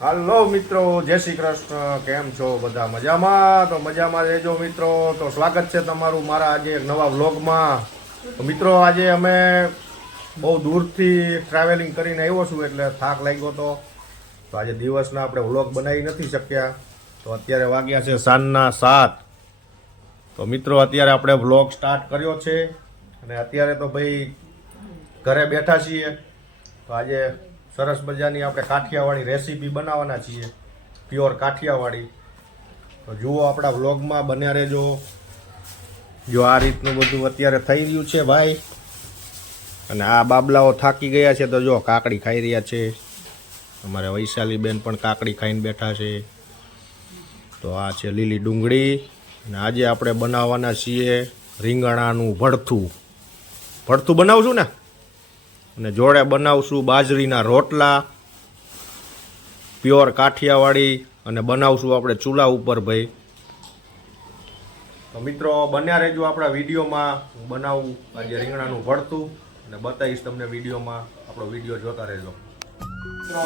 હાલો મિત્રો, જય શ્રી કૃષ્ણ. કેમ છો બધા? મજામાં? તો મજામાં રહેજો મિત્રો. તો સ્વાગત છે તમારું મારા આજે એક નવા વ્લોગમાં. તો મિત્રો, આજે અમે બહુ દૂરથી ટ્રાવેલિંગ કરીને આવ્યો છું એટલે થાક લાગ્યો હતો. તો આજે દિવસના આપણે વ્લોગ બનાવી નથી શક્યા. તો અત્યારે વાગ્યા છે સાંજના 7. તો મિત્રો, અત્યારે આપણે વ્લોગ સ્ટાર્ટ કર્યો છે અને અત્યારે તો ભાઈ ઘરે બેઠા છીએ. તો આજે સરસ મજાની આપણે કાઠિયાવાડી રેસીપી બનાવવાના છીએ, પ્યોર કાઠિયાવાડી. તો જુઓ આપણા વ્લોગમાં બન્યા રહેજો. જો આ રીતનું બધું અત્યારે થઈ રહ્યું છે ભાઈ. અને આ બાબલાઓ થાકી ગયા છે તો જો કાકડી ખાઈ રહ્યા છે. અમારે વૈશાલીબેન પણ કાકડી ખાઈને બેઠા છે. તો આ છે લીલી ડુંગળી. અને આજે આપણે બનાવવાના છીએ રીંગણાનું ભરથું. ભરથું બનાવશું ને, અને જોડે બનાવશું બાજરીના રોટલા, પ્યોર કાઠિયાવાડી, અને બનાવશું આપણે ચૂલા ઉપર ભાઈ. તો મિત્રો બન્યા રહેજો આપણા વિડીયોમાં. હું બનાવું આજે રીંગણાનું ભરથું અને બતાવીશ તમને વિડીયોમાં. આપણો વિડીયો જોતા રહેજો. મિત્રો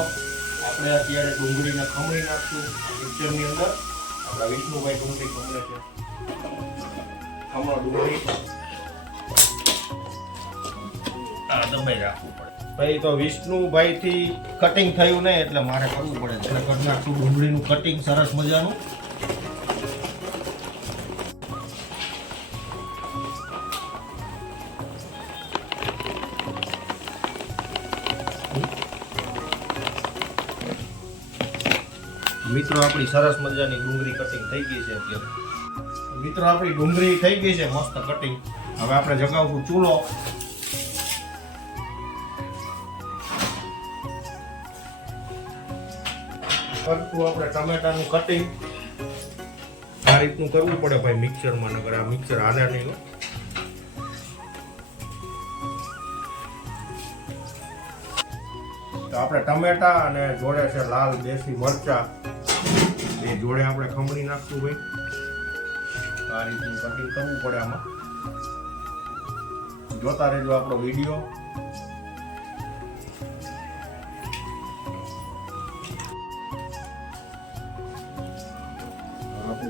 આપણે અત્યારે ડુંગળીને ખમણી નાખશું મિક્સરની અંદર. આપણા વિષ્ણુભાઈ ડુંગળી ખમણે છે. ખમણો ડુંગળી દબાઈ રાખવું પડે ભાઈ. તો વિષ્ણુભાઈ થી કટિંગ થયું ને એટલે મારે કરવું પડે. એટલે કરી નાખશું ડુંગળીનું કટિંગ સરસ મજાનું. મિત્રો આપણી સરસ મજાની ડુંગળી કટિંગ થઈ ગઈ છે અત્યારે. મિત્રો આપણી ડુંગળી થઈ ગઈ છે મસ્ત કટિંગ. હવે આપણે જગાવશું ચૂલો. કરતું આપણે ટમેટાનું કટિંગ આ રીતનું કરવું પડે ભાઈ મિક્સરમાં, નગર આ મિક્સર હાલે નહીં. તો આપણે ટમેટા અને જોડે છે લાલ દેશી મરચા, એ જોડે આપણે ખમણી નાખશું ભાઈ. આ રીતનું કટિંગ કરવું પડે આમાં. જોતા રહેજો આપણો વિડીયો.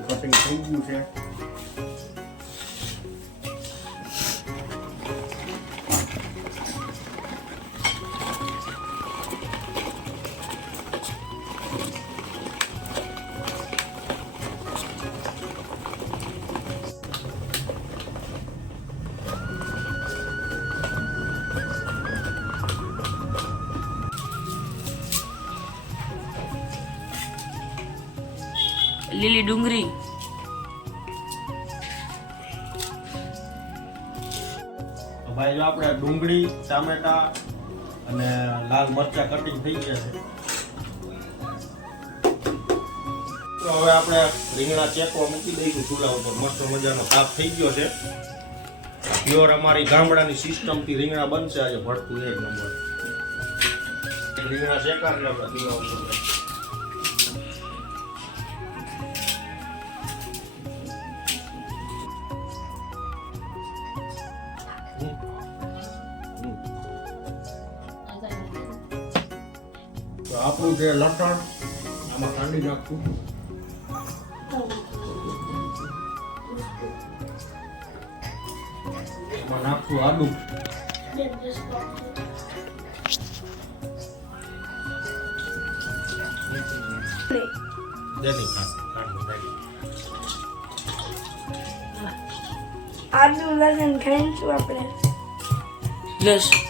કટિંગ થઈ ગયું છે. લીલી ડુંગળી, તો ભાઈ જો આપણે ડુંગળી, ટામેટા અને લાલ મરચા કટિંગ થઈ ગયા છે. તો હવે આપણે રીંગણા ચેકવા મૂકી દઈશું ચૂલા ઉપર. મસ્ત મજાનો તાપ થઈ ગયો છે. પ્યોર અમારી ગામડાની સિસ્ટમથી રીંગણા બનશે આજે ભરતું એક નંબર. રીંગણા શેકાશે આપણે ચૂલા ઉપર. તો આપણું જે લસણ આમાં કાઢી નાખશું. એમાં નાખશું આદુ. આદુ લસણ ખાઈશું આપણે. લસણ,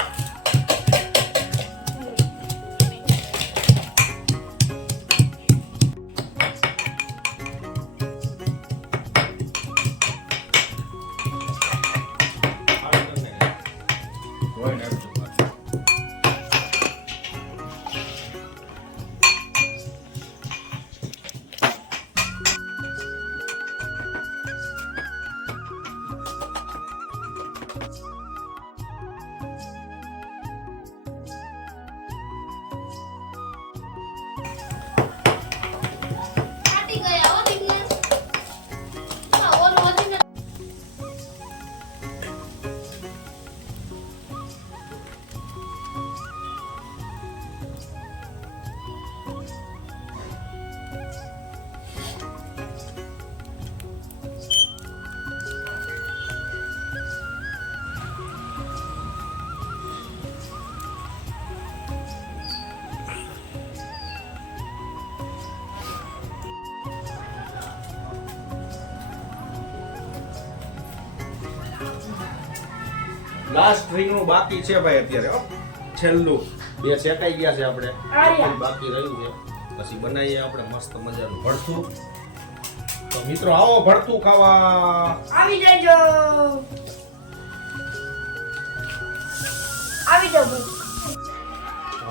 લાસ્ટ રીંગણું બાકી છે ભાઈ અત્યારે હો. છેલ્લું બે શેકાઈ ગયા છે આપણે આર્યા. બાકી રહ્યું છે પછી બનાવીએ આપણે મસ્ત મજાનું ભરથું. તો મિત્રો આવો ભરથું ખાવા. આવી જજો. આવી જાવ.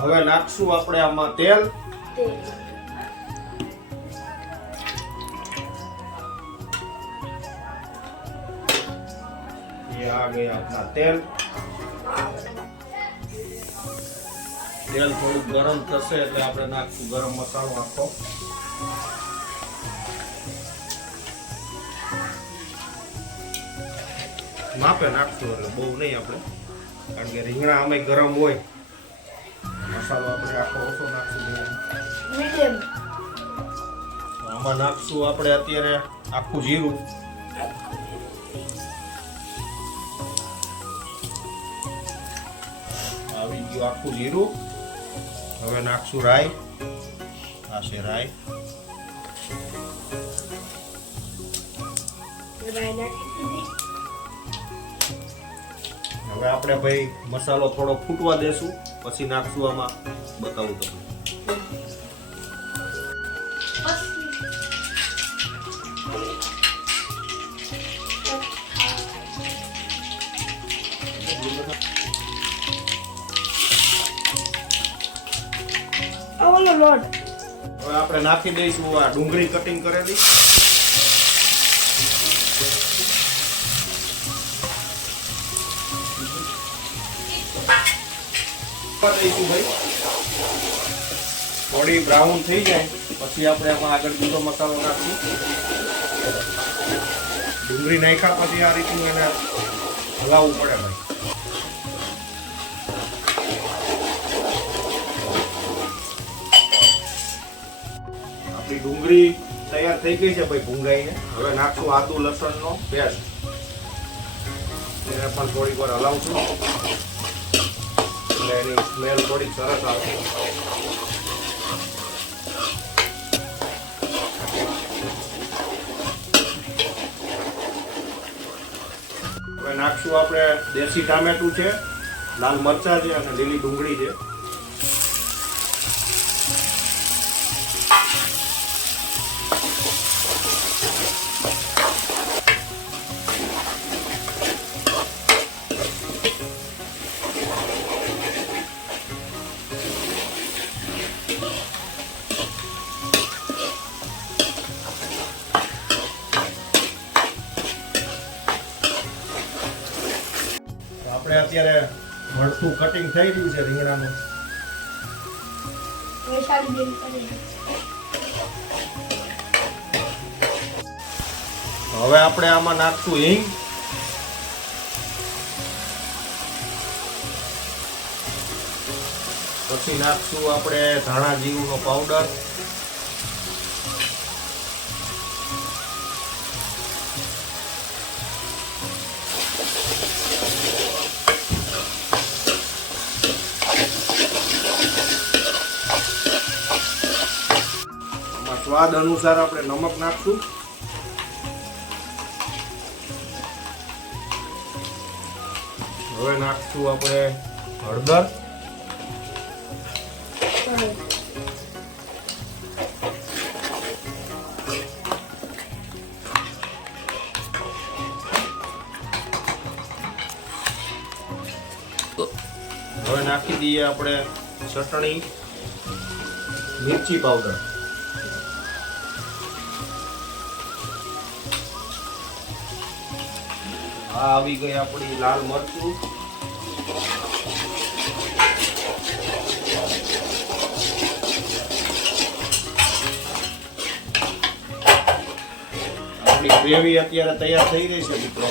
હવે નાખશું આપણે આમાં તેલ. તે ये आ गया अपना तेल. તેલ થોડું ગરમ થશે એટલે આપણે નાખશું ગરમ મસાલો આખો. માપે નાખશું એટલે બહુ નહીં આપણે, કારણ કે રીંગણા આમે ગરમ હોય. મસાલો આપણે આખો ઓછો નાખશું. મીડિયમ. આમાં નાખશું આપણે અત્યારે આખું જીરું. આવી ગયું આખું જીરું. હવે નાખશું રાઈ. આ છે રાઈ. રાઈ નાખી દીધી. હવે આપણે ભાઈ મસાલો થોડો ફૂટવા દેશું, પછી નાખશું આમાં. બતાવું તમને. ઓલો લોટ. હવે આપણે નાખી દઈશું આ ડુંગળી કટિંગ કરેલી. દઈશું ભાઈ. થોડી બ્રાઉન થઈ જાય પછી આપણે આમાં આગળ બીજો મસાલો નાખશું. ડુંગળી નાખ્યા પછી આ રીતનું એને હલાવવું પડે ભાઈ. આપણી ડુંગળી તૈયાર થઈ ગઈ છે ભાઈ ભૂંગાઈને. હવે નાખશું આદુ લસણનો પેસ્ટ. એને પણ થોડીક વાર હલાવશું એટલે એની સ્મેલ થોડી સરસ આવશે. હવે નાખશું આપણે દેશી ટામેટું છે, લાલ મરચા છે અને લીલી ડુંગળી છે. આપણે અત્યારે ભરથું કટિંગ થઈ રહ્યું છે રીંગણાનું. વૈશાલી બેન કરી. હવે આપણે આમાં નાખશું હિંગ. પછી નાખશું આપણે ધાણા જીરુંનો પાવડર. સ્વાદ અનુસાર આપણે નમક નાખશું. હવે નાખશું આપણે હળદર. હવે નાખી દઈએ આપણે ચટણી, મિરચી પાવડર. આ આવી ગઈ આપણી લાલ મરચું. આપણી ગ્રેવી અત્યારે તૈયાર થઈ રહી છે મિત્રો.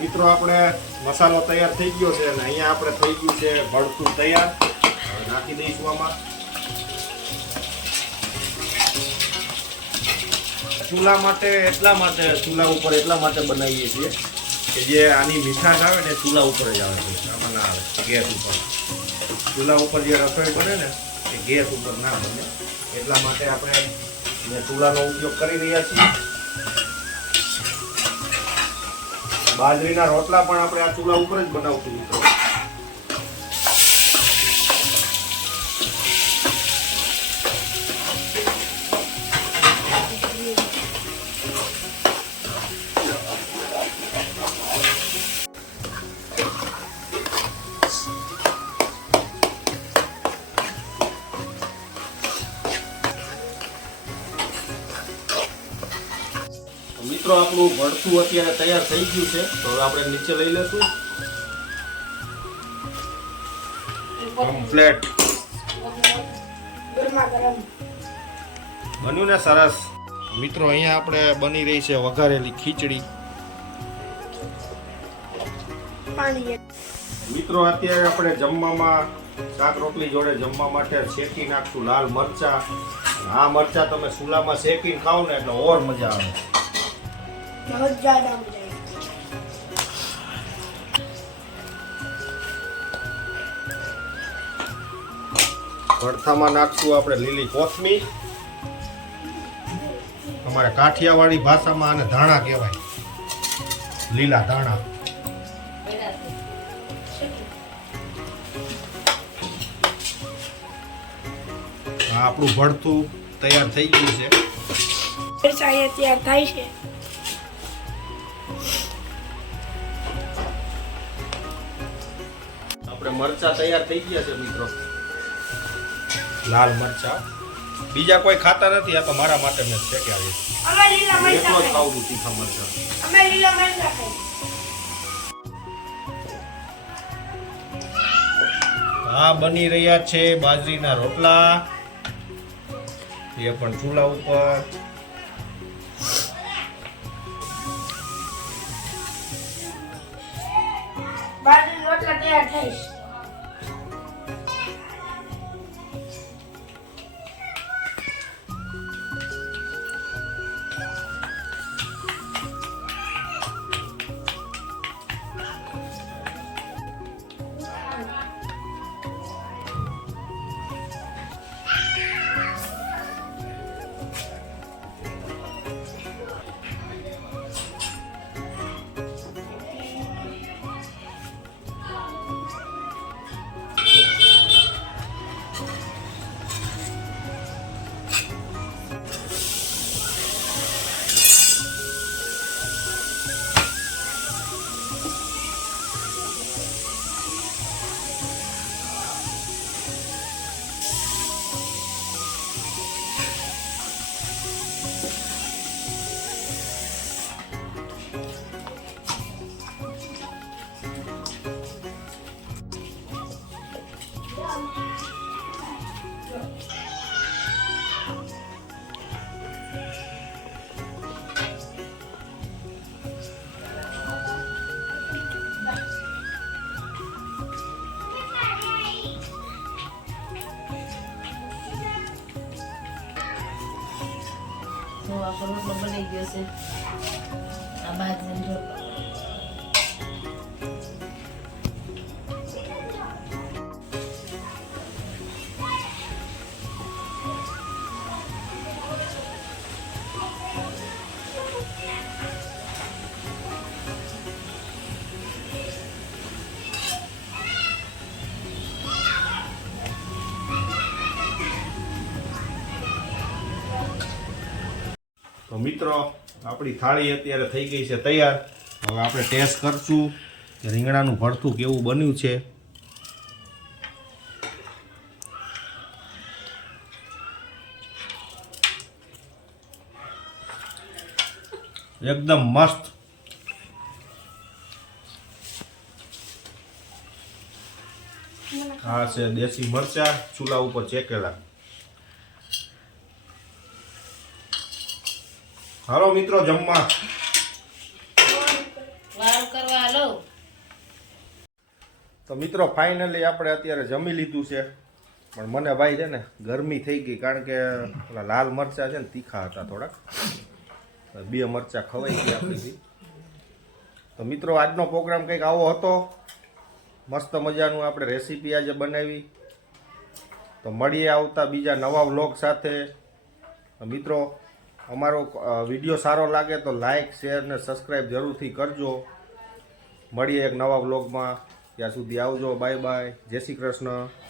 મિત્રો આપણે મસાલો તૈયાર થઈ ગયો છે અને અહીંયા આપણે થઈ ગયું છે ભરથું તૈયાર. હવે નાખી દઈશું આમાં. ચૂલા ઉપર એટલા માટે બનાવીએ છીએ કે જે આની મીઠાશ આવે ને ચૂલા ઉપર જ આવે છે, આમાં ના આવે ગેસ ઉપર. ચૂલા ઉપર જે રસોઈ બને ને એ ગેસ ઉપર ના બને, એટલા માટે આપણે ચૂલાનો ઉપયોગ કરી રહ્યા છીએ. બાજરીના રોટલા પણ આપણે આ ચૂલા ઉપર જ બનાવશું મિત્રો. મિત્રો આપણું ભરથું અત્યારે તૈયાર થઈ ગયું છે, તો હવે આપણે નીચે લઈ લેશું. કમ્પ્લેટ ગરમા ગરમ. બન્યું ને સરસ. મિત્રો અહીંયા આપણે બની રહી છે વઘારેલી ખીચડી. પાણી. મિત્રો અત્યારે આપણે જમવામાં શાક રોટલી જોડે જમવા માટે શેકી નાખશું લાલ મરચા. આ મરચા તમે ચૂલામાં શેકીને ખાઓ ને એટલે ઓર મજા આવે. बहुत ज्यादा मजा आएगा. ભરથામાં નાખશું આપણે લીલી કોથમીર. અમારે કાઠિયાવાડી ભાષામાં આને ધાણા કહેવાય, લીલા ધાણા. આ આપણું ભરથું તૈયાર થઈ ગયું છે. મરચા અહીંયા તૈયાર થાય છે. આપણે મરચા તૈયાર થઈ ગયા છે મિત્રો, લાલ મરચા. બીજા કોઈ ખાતા નથી, આ તો મારા માટે મેં શેક્યા છે. અમે લીલા મરચા એટલો જ ખાઈએ. ખાવું છું તીખા મરચા. અમે લીલા મરચા ખાઈએ. આ બની રહ્યા છે બાજરીના રોટલા, એ પણ ચૂલા ઉપર. બાજરીના રોટલા તૈયાર થાય છે. તો આપણો રોટલો બની ગયો છે. આ બાજરીનો રોટલો. તો મિત્રો આપણી થાળી અત્યારે થઈ ગઈ છે તૈયાર. હવે આપણે ટેસ્ટ કરશું કે રીંગણાનું ભરથું કેવું બન્યું છે. એકદમ મસ્ત. આ છે દેશી મરચા ચૂલા ઉપર ચેકેલા. હાલો મિત્રો જમવા. વાળ કરવા હાલો. તો મિત્રો ફાઇનલી આપણે અત્યારે જમી લીધું છે, પણ મને ભાઈ છે ને ગરમી થઈ ગઈ, કારણ કે ઓલા લાલ મરચા છે ને તીખા હતા થોડાક. બે મરચા ખવાઈ ગયા આપણીથી. તો મિત્રો આજનો પ્રોગ્રામ કંઈક આવો હતો. મસ્ત મજાનું આપણે રેસીપી આજે બનાવી. તો મળીએ આવતા બીજા નવા વ્લોગ સાથે. મિત્રો અમારો વિડીયો સારો લાગે તો લાઈક શેર ને સબસ્ક્રાઈબ જરૂરથી કરજો. મળીએ એક નવા વ્લોગમાં. ત્યાં સુધી આવજો. Bye bye. જય શ્રી કૃષ્ણ.